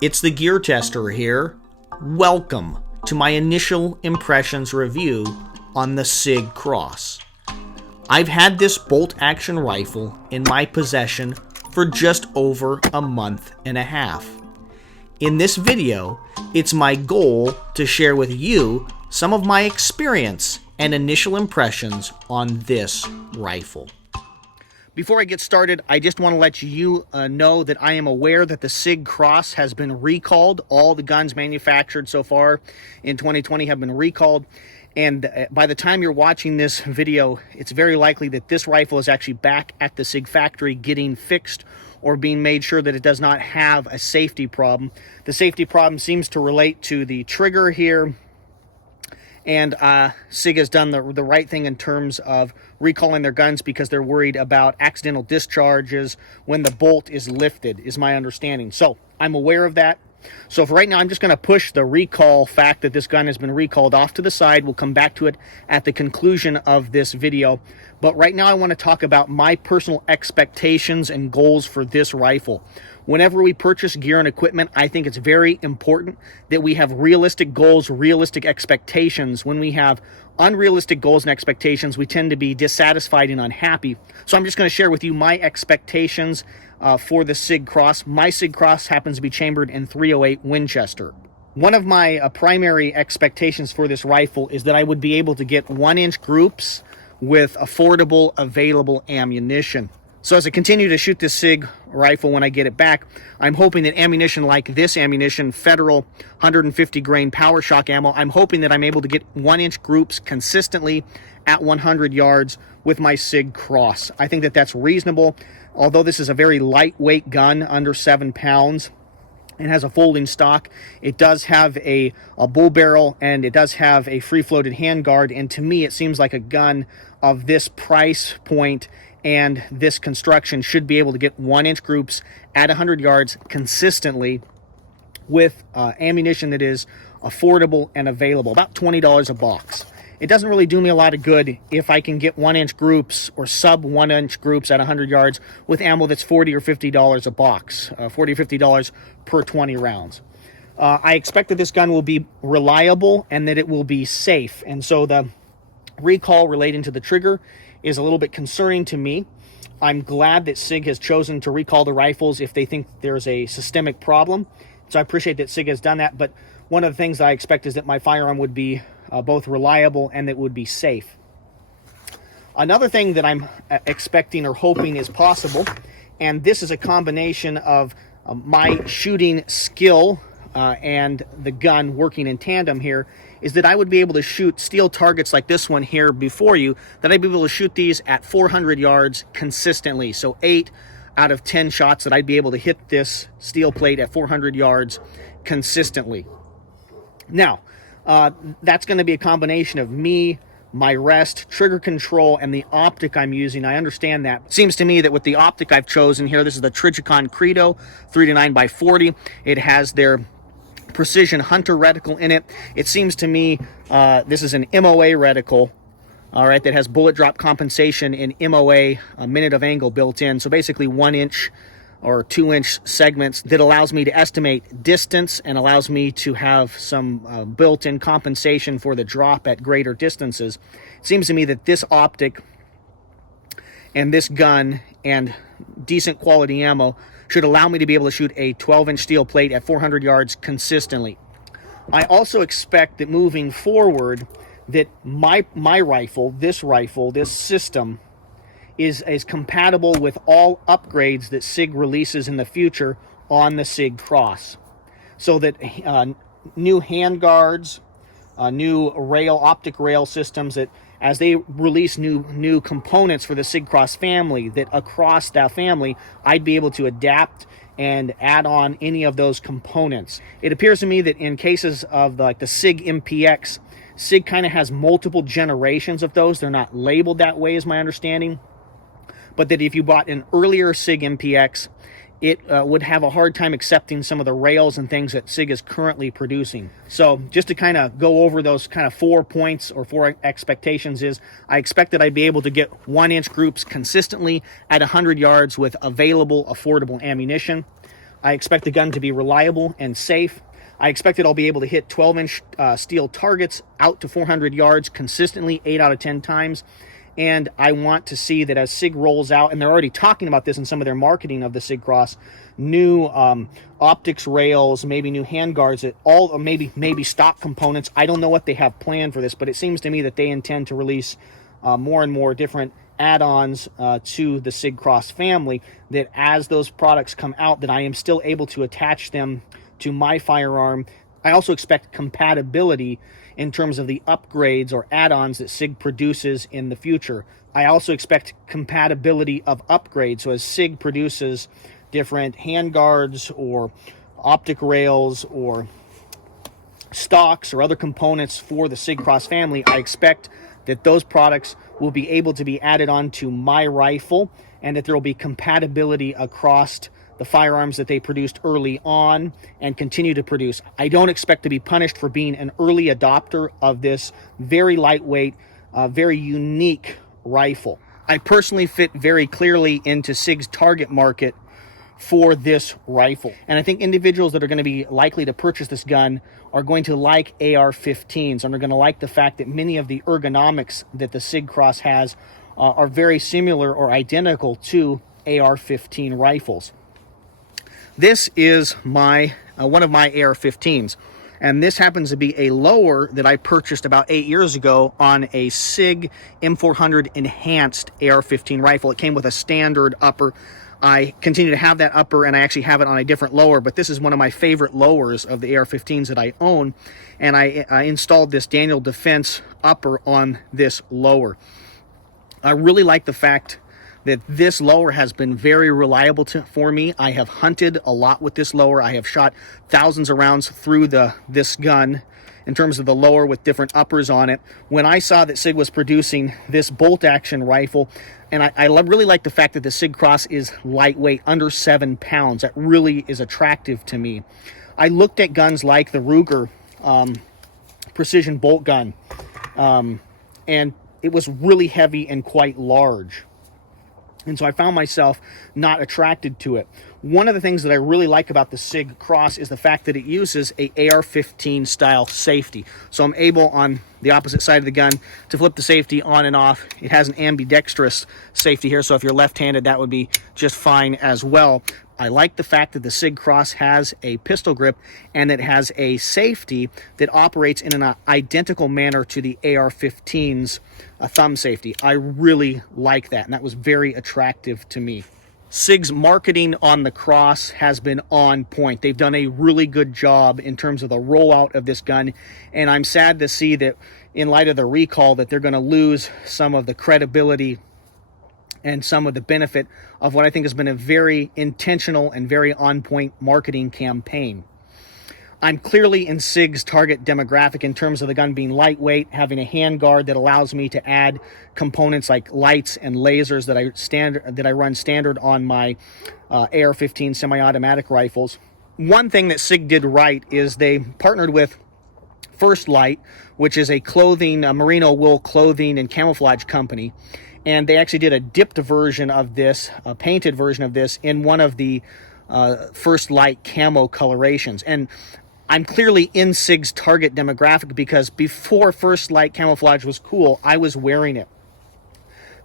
It's the Gear Tester here. Welcome to my initial impressions review on the Sig Cross. I've had this bolt-action rifle in my possession for just over a month and a half. In this video, it's my goal to share with you some of my experience and initial impressions on this rifle. Before I get started, I just want to let you know that I am aware that the Sig Cross has been recalled. All the guns manufactured so far in 2020 have been recalled. And by the time you're watching this video, it's very likely that this rifle is actually back at the Sig factory getting fixed or being made sure that it does not have a safety problem. The safety problem seems to relate to the trigger here. And Sig has done the right thing in terms of recalling their guns because they're worried about accidental discharges when the bolt is lifted, is my understanding. So I'm aware of that. So for right now, I'm just going to push the recall fact that this gun has been recalled off to the side. We'll come back to it at the conclusion of this video. But right now, I want to talk about my personal expectations and goals for this rifle. Whenever we purchase gear and equipment, I think it's very important that we have realistic goals, realistic expectations. When we have unrealistic goals and expectations, we tend to be dissatisfied and unhappy. So I'm just going to share with you my expectations for the Sig Cross. My Sig Cross happens to be chambered in .308 Winchester. One of my primary expectations for this rifle is that I would be able to get 1-inch groups with affordable, available ammunition. So as I continue to shoot this Sig rifle when I get it back, I'm hoping that ammunition like this ammunition, Federal 150 grain power shock ammo, I'm hoping that I'm able to get 1-inch groups consistently at 100 yards with my Sig Cross. I think that that's reasonable. Although this is a very lightweight gun, under 7 pounds, and has a folding stock, it does have a bull barrel and it does have a free-floated handguard. And to me, it seems like a gun of this price point and this construction should be able to get 1-inch groups at 100 yards consistently with ammunition that is affordable and available, about $20 a box. It doesn't really do me a lot of good if I can get 1-inch groups or sub 1-inch groups at 100 yards with ammo that's $40 or $50 a box, $40 or $50 per 20 rounds. I expect that this gun will be reliable and that it will be safe. And so the recall relating to the trigger is a little bit concerning to me. I'm glad that Sig has chosen to recall the rifles if they think there's a systemic problem. So I appreciate that Sig has done that. But one of the things that I expect is that my firearm would be both reliable and that would be safe. Another thing that I'm expecting or hoping is possible, and this is a combination of my shooting skill and the gun working in tandem here, is that I would be able to shoot steel targets like this one here before you, that I'd be able to shoot these at 400 yards consistently. So 8 out of 10 shots that I'd be able to hit this steel plate at 400 yards consistently. Now, that's going to be a combination of me, my rest, trigger control, and the optic I'm using. I understand that. It seems to me that with the optic I've chosen here, this is the Trigicon Credo 3-9x40. It has their precision hunter reticle in it. It seems to me this is an MOA reticle, all right, that has bullet drop compensation in MOA, a minute of angle built in. So basically 1-inch or 2-inch segments that allows me to estimate distance and allows me to have some built-in compensation for the drop at greater distances. It seems to me that this optic and this gun and decent quality ammo should allow me to be able to shoot a 12-inch steel plate at 400 yards consistently. I also expect that moving forward that my rifle, this system, is compatible with all upgrades that Sig releases in the future on the Sig Cross. So that new handguards, new optic rail systems, that as they release new components for the Sig Cross family, that across that family, I'd be able to adapt and add on any of those components. It appears to me that in cases of the Sig MPX, Sig kind of has multiple generations of those. They're not labeled that way, is my understanding. But that if you bought an earlier Sig MPX, it would have a hard time accepting some of the rails and things that Sig is currently producing. So just to kind of go over those kind of 4 points or 4 expectations is, I expect that I'd be able to get 1-inch groups consistently at 100 yards with available, affordable ammunition. I expect the gun to be reliable and safe. I expect that I'll be able to hit 12-inch steel targets out to 400 yards consistently 8 out of 10 times. And I want to see that as SIG rolls out, and they're already talking about this in some of their marketing of the Sig Cross, new optics rails, maybe new handguards, that all maybe stock components. I don't know what they have planned for this, but it seems to me that they intend to release more and more different add-ons to the Sig Cross family, that as those products come out, that I am still able to attach them to my firearm. I also expect compatibility in terms of the upgrades or add-ons that SIG produces in the future. I also expect compatibility of upgrades. So as SIG produces different handguards or optic rails or stocks or other components for the Sig Cross family, I expect that those products will be able to be added on to my rifle, and that there will be compatibility across the firearms that they produced early on and continue to produce. I don't expect to be punished for being an early adopter of this very lightweight, very unique rifle. I personally fit very clearly into SIG's target market for this rifle. And I think individuals that are going to be likely to purchase this gun are going to like AR-15s, and are going to like the fact that many of the ergonomics that the Sig Cross has are very similar or identical to AR-15 rifles. This is my one of my AR-15s, and this happens to be a lower that I purchased about 8 years ago on a SIG M400 enhanced AR-15 rifle. It came with a standard upper. I continue to have that upper, and I actually have it on a different lower, but this is one of my favorite lowers of the AR-15s that I own, and I installed this Daniel Defense upper on this lower. I really like the fact that this lower has been very reliable for me. I have hunted a lot with this lower. I have shot thousands of rounds through this gun in terms of the lower with different uppers on it. When I saw that SIG was producing this bolt action rifle, and I really like the fact that the Sig Cross is lightweight, under 7 pounds. That really is attractive to me. I looked at guns like the Ruger precision bolt gun, and it was really heavy and quite large. And so I found myself not attracted to it. One of the things that I really like about the Sig Cross is the fact that it uses a AR-15 style safety. So I'm able, on the opposite side of the gun, to flip the safety on and off. It has an ambidextrous safety here, so if you're left-handed, that would be just fine as well. I like the fact that the Sig Cross has a pistol grip and it has a safety that operates in an identical manner to the AR-15's thumb safety. I really like that, and that was very attractive to me. SIG's marketing on the Cross has been on point. They've done a really good job in terms of the rollout of this gun, and I'm sad to see that in light of the recall that they're going to lose some of the credibility and some of the benefit of what I think has been a very intentional and very on-point marketing campaign. I'm clearly in SIG's target demographic in terms of the gun being lightweight, having a handguard that allows me to add components like lights and lasers that I run standard on my AR-15 semi-automatic rifles. One thing that SIG did right is they partnered with First Light, which is a merino wool clothing and camouflage company, and they actually did a dipped version of this, a painted version of this, in one of the First Light camo colorations. And I'm clearly in SIG's target demographic because before First Light camouflage was cool, I was wearing it.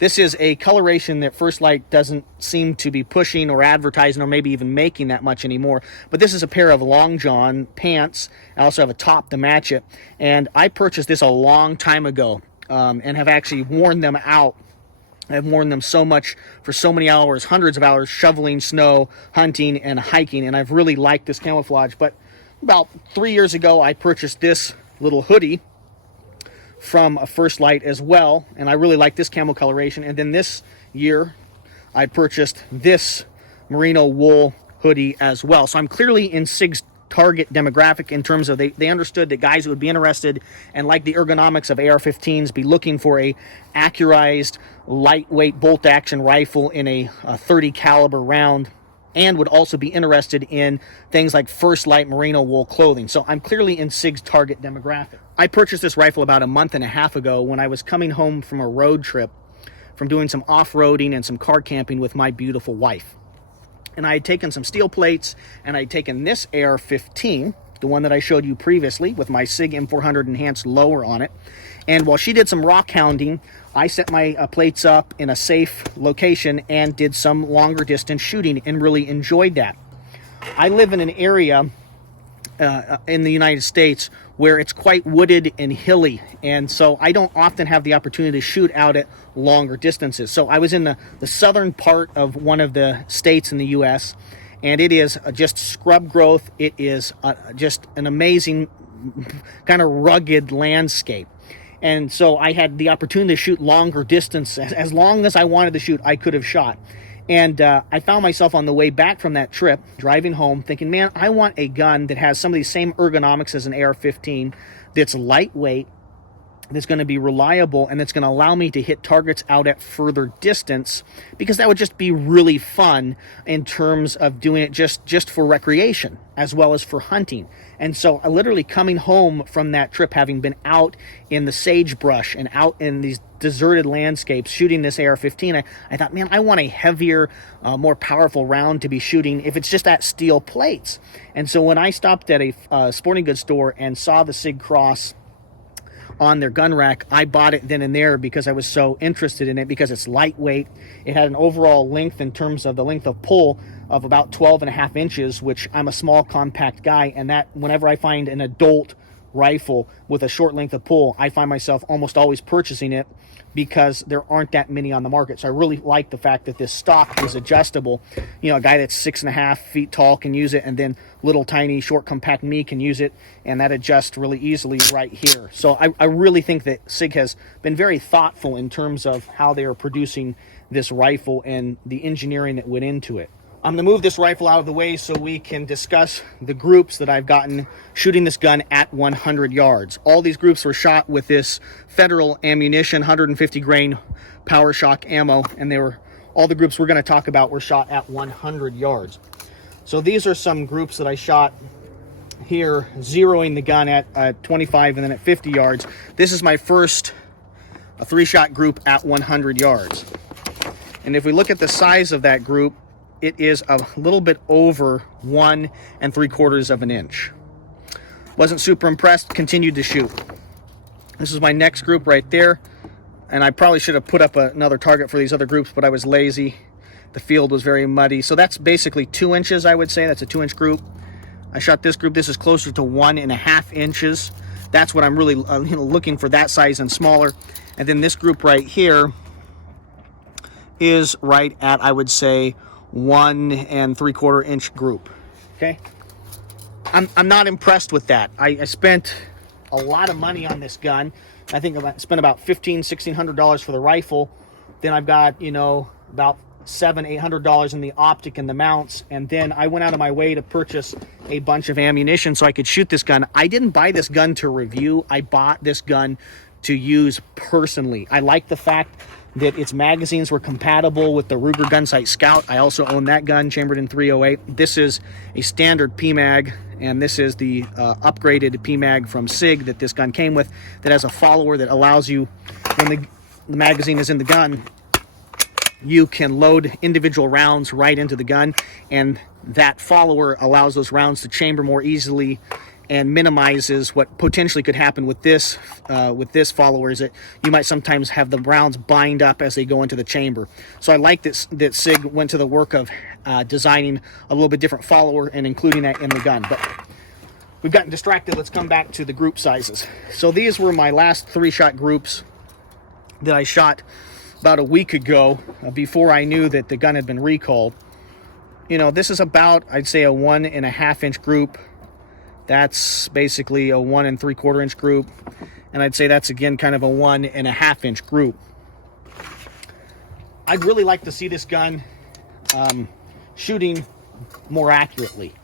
This is a coloration that First Light doesn't seem to be pushing or advertising or maybe even making that much anymore. But this is a pair of long john pants. I also have a top to match it. And I purchased this a long time ago and have actually worn them out. I've worn them so much for so many hours, hundreds of hours, shoveling snow, hunting, and hiking, and I've really liked this camouflage. But about 3 years ago, I purchased this little hoodie from a First Light as well, and I really like this camo coloration. And then this year, I purchased this merino wool hoodie as well. So I'm clearly in SIG's target demographic in terms of they understood that guys who would be interested and like the ergonomics of AR-15s, be looking for a accurized lightweight bolt action rifle in a 30 caliber round, and would also be interested in things like First Light merino wool clothing. So I'm clearly in SIG's target demographic. I purchased this rifle about a month and a half ago when I was coming home from a road trip from doing some off-roading and some car camping with my beautiful wife. And I had taken some steel plates, and I had taken this AR-15, the one that I showed you previously with my Sig M400 enhanced lower on it. And while she did some rock hounding, I set my plates up in a safe location and did some longer distance shooting and really enjoyed that. I live in an area in the United States where it's quite wooded and hilly, and so I don't often have the opportunity to shoot out at longer distances. So I was in the southern part of one of the states in the US, and it is just scrub growth. It is just an amazing kind of rugged landscape. And so I had the opportunity to shoot longer distance. As long as I wanted to shoot, I could have shot. And I found myself on the way back from that trip, driving home, thinking, man, I want a gun that has some of these same ergonomics as an AR-15, that's lightweight, that's going to be reliable, and that's going to allow me to hit targets out at further distance, because that would just be really fun in terms of doing it just for recreation as well as for hunting. And so literally coming home from that trip, having been out in the sagebrush and out in these deserted landscapes shooting this AR-15, I thought, man, I want a heavier, more powerful round to be shooting if it's just at steel plates. And so when I stopped at a sporting goods store and saw the Sig Cross on their gun rack, I bought it then and there because I was so interested in it, because it's lightweight. It had an overall length in terms of the length of pull of about 12.5 inches, which I'm a small compact guy, and that whenever I find an adult rifle with a short length of pull, I find myself almost always purchasing it because there aren't that many on the market. So I really like the fact that this stock is adjustable. You know, a guy that's 6.5 feet tall can use it, and then little tiny short compact me can use it, and that adjusts really easily right here. So I really think that Sig has been very thoughtful in terms of how they are producing this rifle and the engineering that went into it. I'm going to move this rifle out of the way so we can discuss the groups that I've gotten shooting this gun at 100 yards. All these groups were shot with this Federal ammunition, 150 grain power shock ammo, and all the groups we're going to talk about were shot at 100 yards. So these are some groups that I shot here, zeroing the gun at 25 and then at 50 yards. This is my first 3-shot group at 100 yards. And if we look at the size of that group, it is a little bit over 1 3/4 of an inch. Wasn't super impressed, continued to shoot. This is my next group right there, and I probably should have put up another target for these other groups, but I was lazy. The field was very muddy. So that's basically 2 inches, I would say. That's a 2-inch group. I shot this group. This is closer to 1.5 inches. That's what I'm really looking for, that size and smaller. And then this group right here is right at, I would say, 1 3/4 inch group. Okay, I'm not impressed with that. I spent a lot of money on this gun. I think I spent about $1,600 for the rifle. Then I've got, you know, about $700-800 in the optic and the mounts, and then I went out of my way to purchase a bunch of ammunition so I could shoot this gun. I didn't buy this gun to review. I bought this gun to use personally. I like the fact that its magazines were compatible with the Ruger Gunsight Scout. I also own that gun, chambered in .308. This is a standard PMag, and this is the upgraded PMag from Sig that this gun came with, that has a follower that allows you, when the magazine is in the gun, you can load individual rounds right into the gun, and that follower allows those rounds to chamber more easily and minimizes what potentially could happen with this follower, is that you might sometimes have the rounds bind up as they go into the chamber. So I like that Sig went to the work of designing a little bit different follower and including that in the gun. But we've gotten distracted. Let's come back to the group sizes. So these were my last 3-shot groups that I shot about a week ago, before I knew that the gun had been recalled. You know, this is about, I'd say, a 1.5 inch group. That's basically a 1 3/4 inch group. And I'd say that's, again, kind of a 1.5 inch group. I'd really like to see this gun shooting more accurately.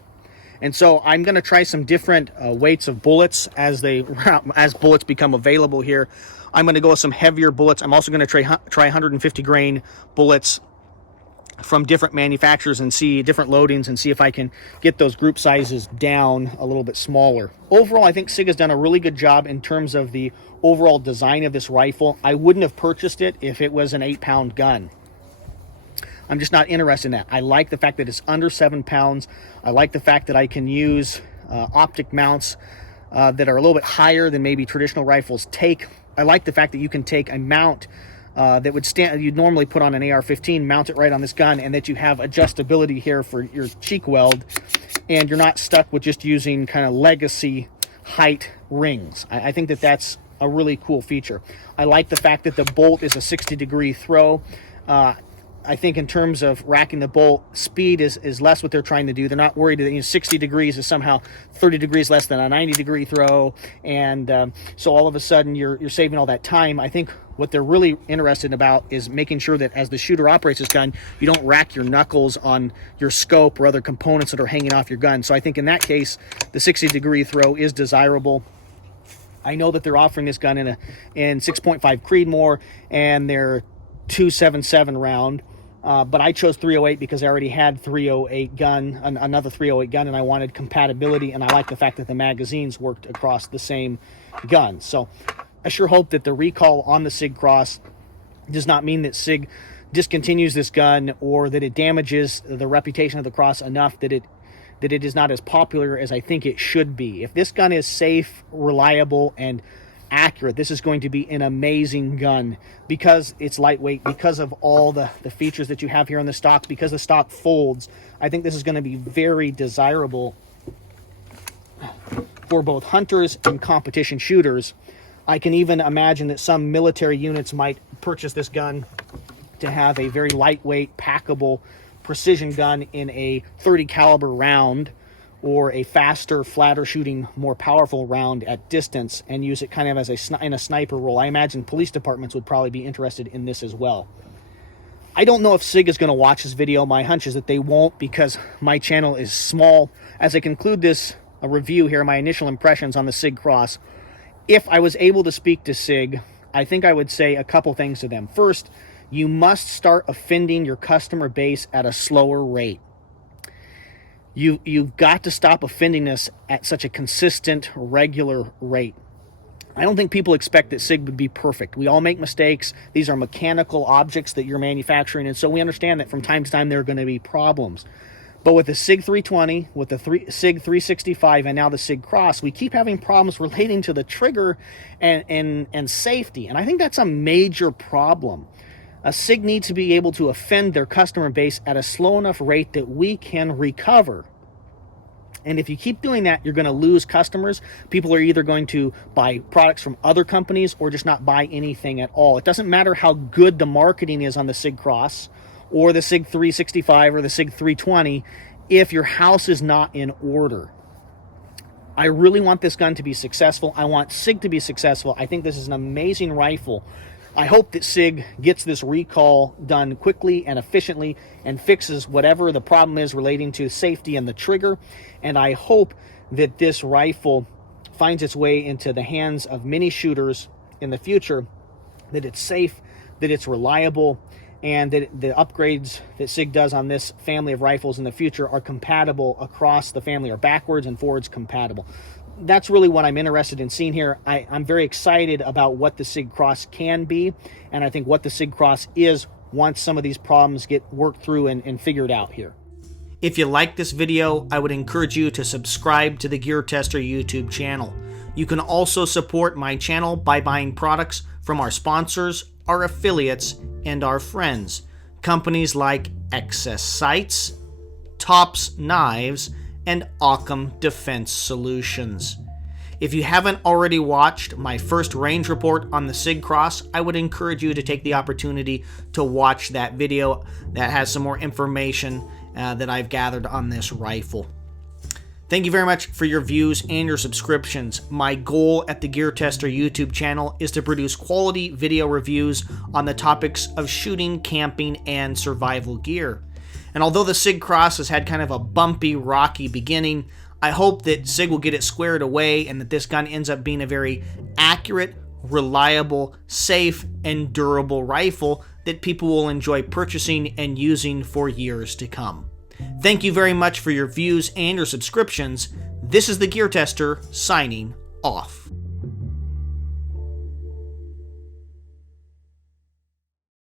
And so I'm going to try some different weights of bullets as bullets become available here. I'm going to go with some heavier bullets. I'm also going to try 150 grain bullets from different manufacturers and see different loadings and see if I can get those group sizes down a little bit smaller. Overall, I think Sig has done a really good job in terms of the overall design of this rifle. I wouldn't have purchased it if it was an 8-pound gun. I'm just not interested in that. I like the fact that it's under 7 pounds. I like the fact that I can use optic mounts that are a little bit higher than maybe traditional rifles take. I like the fact that you can take a mount that would stand, you'd normally put on an AR-15, mount it right on this gun, and that you have adjustability here for your cheek weld, and you're not stuck with just using kind of legacy height rings. I think that that's a really cool feature. I like the fact that the bolt is a 60-degree throw. I think in terms of racking the bolt, speed is less what they're trying to do. They're not worried that 60 degrees is somehow 30 degrees less than a 90-degree throw, and so all of a sudden you're saving all that time. I think what they're really interested about is making sure that as the shooter operates this gun, you don't rack your knuckles on your scope or other components that are hanging off your gun. So I think in that case, the 60-degree throw is desirable. I know that they're offering this gun in 6.5 Creedmoor, and they're 277 round. But I chose 308 because I already had 308 gun, another 308 gun, and I wanted compatibility, and I like the fact that the magazines worked across the same gun. So I sure hope that the recall on the Sig Cross does not mean that Sig discontinues this gun, or that it damages the reputation of the Cross enough that it is not as popular as I think it should be. If this gun is safe, reliable, and accurate, this is going to be an amazing gun because it's lightweight, because of all the features that you have here on the stock, because the stock folds. I think this is going to be very desirable for both hunters and competition shooters. I can even imagine that some military units might purchase this gun to have a very lightweight, packable precision gun in a 30 caliber round, or a faster, flatter shooting, more powerful round at distance, and use it kind of as in a sniper role. I imagine police departments would probably be interested in this as well. I don't know if Sig is going to watch this video. My hunch is that they won't, because my channel is small. As I conclude this review here, my initial impressions on the Sig Cross, if I was able to speak to Sig, I think I would say a couple things to them. First, you must start offending your customer base at a slower rate. You've got to stop offending us at such a consistent, regular rate. I don't think people expect that Sig would be perfect. We all make mistakes. These are mechanical objects that you're manufacturing, and so we understand that from time to time there are going to be problems. But with the Sig 320, with the Sig 365, and now the Sig Cross, we keep having problems relating to the trigger and safety, and I think that's a major problem. A Sig needs to be able to offend their customer base at a slow enough rate that we can recover. And if you keep doing that, you're going to lose customers. People are either going to buy products from other companies or just not buy anything at all. It doesn't matter how good the marketing is on the Sig Cross or the Sig 365 or the Sig 320 if your house is not in order. I really want this gun to be successful. I want Sig to be successful. I think this is an amazing rifle. I hope that Sig gets this recall done quickly and efficiently and fixes whatever the problem is relating to safety and the trigger. And I hope that this rifle finds its way into the hands of many shooters in the future, that it's safe, that it's reliable, and that the upgrades that Sig does on this family of rifles in the future are compatible across the family, or backwards and forwards compatible. That's really what I'm interested in seeing here. I'm very excited about what the Sig Cross can be, and I think what the Sig Cross is once some of these problems get worked through and figured out here. If you like this video, I would encourage you to subscribe to the TheGearTester YouTube channel. You can also support my channel by buying products from our sponsors, our affiliates, and our friends. Companies like Excess Sights, Tops Knives, and Occam Defense Solutions. If you haven't already watched my first range report on the Sig Cross, I would encourage you to take the opportunity to watch that video that has some more information that I've gathered on this rifle. Thank you very much for your views and your subscriptions. My goal at the TheGearTester YouTube channel is to produce quality video reviews on the topics of shooting, camping, and survival gear. And although the Sig Cross has had kind of a bumpy, rocky beginning, I hope that Sig will get it squared away and that this gun ends up being a very accurate, reliable, safe, and durable rifle that people will enjoy purchasing and using for years to come. Thank you very much for your views and your subscriptions. This is the TheGearTester signing off.